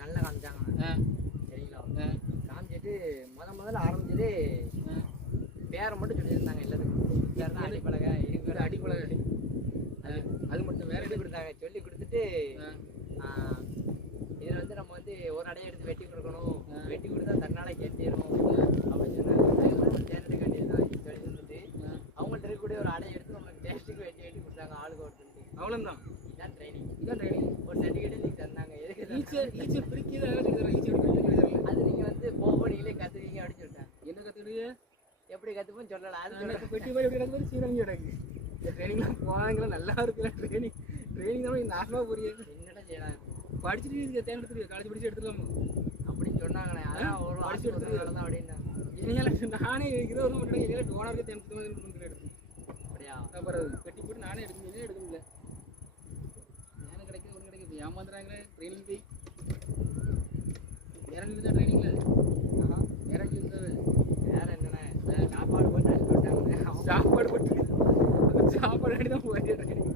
கண்ணில் காமிச்சாங்க. சரிங்களா? காமிச்சிட்டு முதல்ல ஆரம்பிச்சது பேரை மட்டும் சொல்லியிருந்தாங்க. எல்லாத்துக்கும் பேர் தான் அடிப்பழகை, இதுக்கு பேர் அடிப்பழகை. அது மட்டும் வேற எழுதி கொடுத்தாங்க. சொல்லி கொடுத்துட்டு இதில் வந்து நம்ம வந்து ஒரு அடையை எடுத்து வெட்டி கொடுக்கணும், வெட்டி கொடுத்தா தன்னால கெட்டிடும் அப்படின்னு சொன்னாங்க. தேர்தல் கட்டியிருந்தாங்க சொல்லி கொடுத்துட்டு அவங்கள்ட்ட இருக்கக்கூடிய ஒரு அடையை எடுத்து நம்மளுக்கு டேஸ்ட்டுக்கு வெட்டி வெட்டி கொடுத்தாங்க. ஆளுக்கு ஒரு துண்டு. அவ்வளோதான். இதான் ட்ரைனிங். ஒரு சர்டிஃபிகேட் நீங்கள் தந்தாங்க. எதுக்கு பிரிக்கிறது? அது நீங்கள் வந்து போக நீங்களே கற்றுவீங்க அப்படின்னு சொல்லிட்டாங்க. என்ன கற்றுக்கிடுங்க? எப்படி கற்றுப்போன்னு சொல்லலாம். அது பெட்டி போய் எப்படி கிடக்கு சீரங்கி கிடக்கு. இந்த ட்ரைனிங்லாம் போவாங்கலாம் நல்லா இருக்குல்ல. ட்ரைனிங் தான் நாசமாக புரியாது. என்னடா செய்யலாம்? படிச்சுட்டு இதுக்கு தேவை எடுத்துருக்கேன். காலேஜ் படிச்சு எடுத்துக்கலாமா அப்படின்னு சொன்னாங்களே. அதான் ஒரு படிச்சு எடுத்துருக்கேன் அப்படின்னா நானே 20 வருஷம் மட்டும் எங்கே டோனருக்கு தேவை எடுத்தேன். அப்படியா? அப்புறம் பெட்டி போட்டு நானே எடுக்க முடியல. எனக்கு கிடைக்குது ஒன்று கிடைக்குது. ஏமாந்துறாங்களே ட்ரைனிங் போய். வேற இருந்தா ட்ரைனிங்கில் வேற இருந்தது. வேற என்னண்ணே சாப்பாடு போட்டு அனுப்பி விட்டாங்க. சாப்பாடு போட்டு சாப்பாடு அடி தான் போய் ட்ரைனிங்